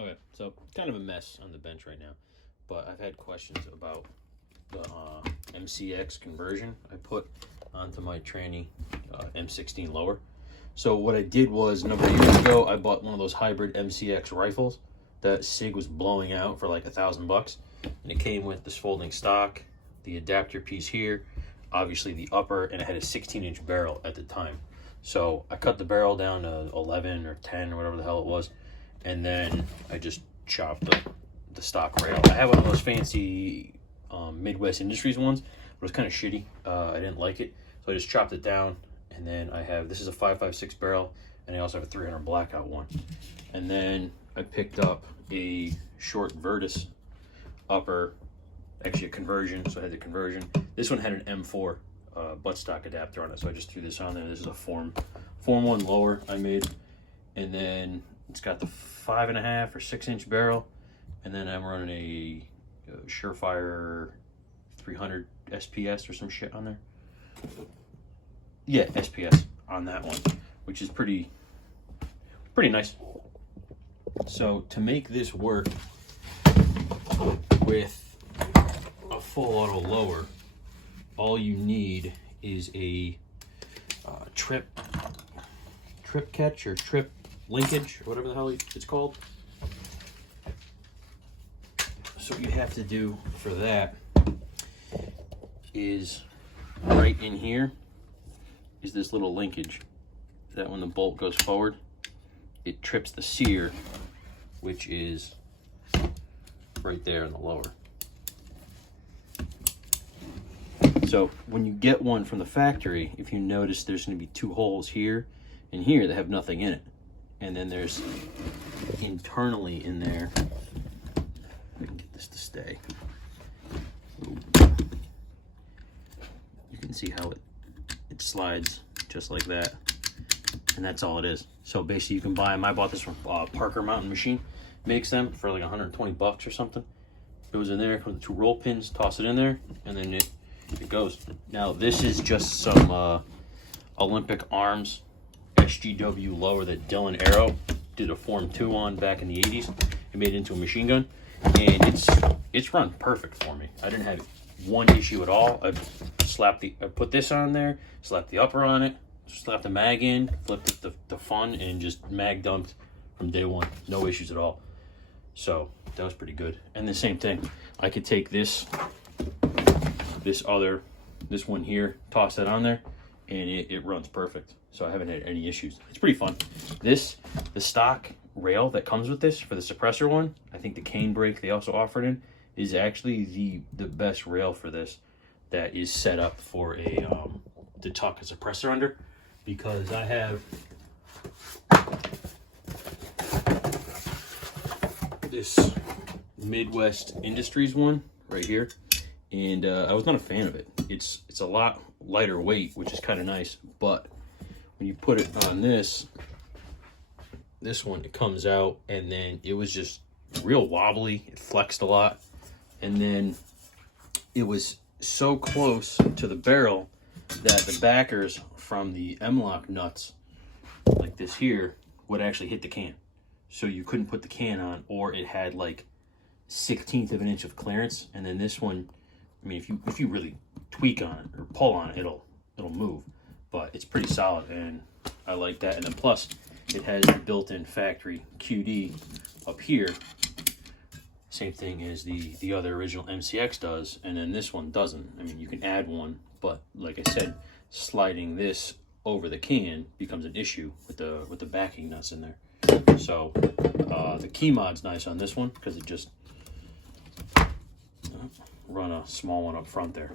Okay, so kind of a mess on the bench right now, but I've had questions about the MCX conversion I put onto my tranny M16 lower. So what I did was, a number of years ago, I bought one of those hybrid MCX rifles that SIG was blowing out for like $1,000, and it came with this folding stock, the adapter piece here, obviously the upper, and it had a 16-inch barrel at the time. So I cut the barrel down to 11 or 10 or whatever the hell it was, and then I just chopped the stock rail. I have one of those fancy Midwest Industries ones, but it was kind of shitty. I didn't like it, so I just chopped it down. And then I have, this is a 5.56 barrel, and I also have a 300 blackout one. And then I picked up a short Virtus upper, actually a conversion, so I had the conversion. This one had an M4 buttstock adapter on it, so I just threw this on there. This is a Form 1 lower I made, and then it's got the 5.5 or 6-inch barrel, and then I'm running a Surefire 300 SPS or some shit on there. Yeah, SPS on that one, which is pretty nice. So to make this work with a full auto lower, all you need is a trip catch or trip linkage or whatever the hell it's called. So what you have to do for that is right in here is this little linkage that when the bolt goes forward, it trips the sear, which is right there in the lower. So when you get one from the factory, if you notice, there's going to be 2 holes here and here that have nothing in it, and then there's internally in there, I can get this to stay, you can see how it slides just like that, and that's all it is. So basically you can buy them. I bought this from Parker Mountain Machine, makes them for like 120 bucks or something. Goes in there, comes with 2 roll pins, toss it in there, and then it goes. Now this is just some Olympic Arms SGW lower that Dylan Arrow did a Form 2 on back in the 80s. He made it into a machine gun, and it's run perfect for me. I didn't have one issue at all. I put this on there, slapped the upper on it, slapped the mag in, flipped it the fun, and just mag dumped from day one. No issues at all. So that was pretty good. And the same thing, I could take this one here, toss that on there, and it runs perfect. So I haven't had any issues. It's pretty fun. The stock rail that comes with this for the suppressor one, I think the cane brake they also offered in, is actually the best rail for this that is set up for to tuck a suppressor under, because I have this Midwest Industries one right here, and I was not a fan of it. It's a lot lighter weight, which is kind of nice, but when you put it on this one, it comes out, and then it was just real wobbly. It flexed a lot, and then it was so close to the barrel that the backers from the M-lock nuts, like this here, would actually hit the can. So you couldn't put the can on, or it had like 1/16 of an inch of clearance. And then this one, I mean, if you really tweak on it or pull on it, it'll move. But it's pretty solid, and I like that. And then plus, it has the built-in factory QD up here. Same thing as the other original MCX does, and then this one doesn't. I mean, you can add one, but like I said, sliding this over the can becomes an issue with the backing nuts in there. So the key mod's nice on this one because it just run a small one up front there.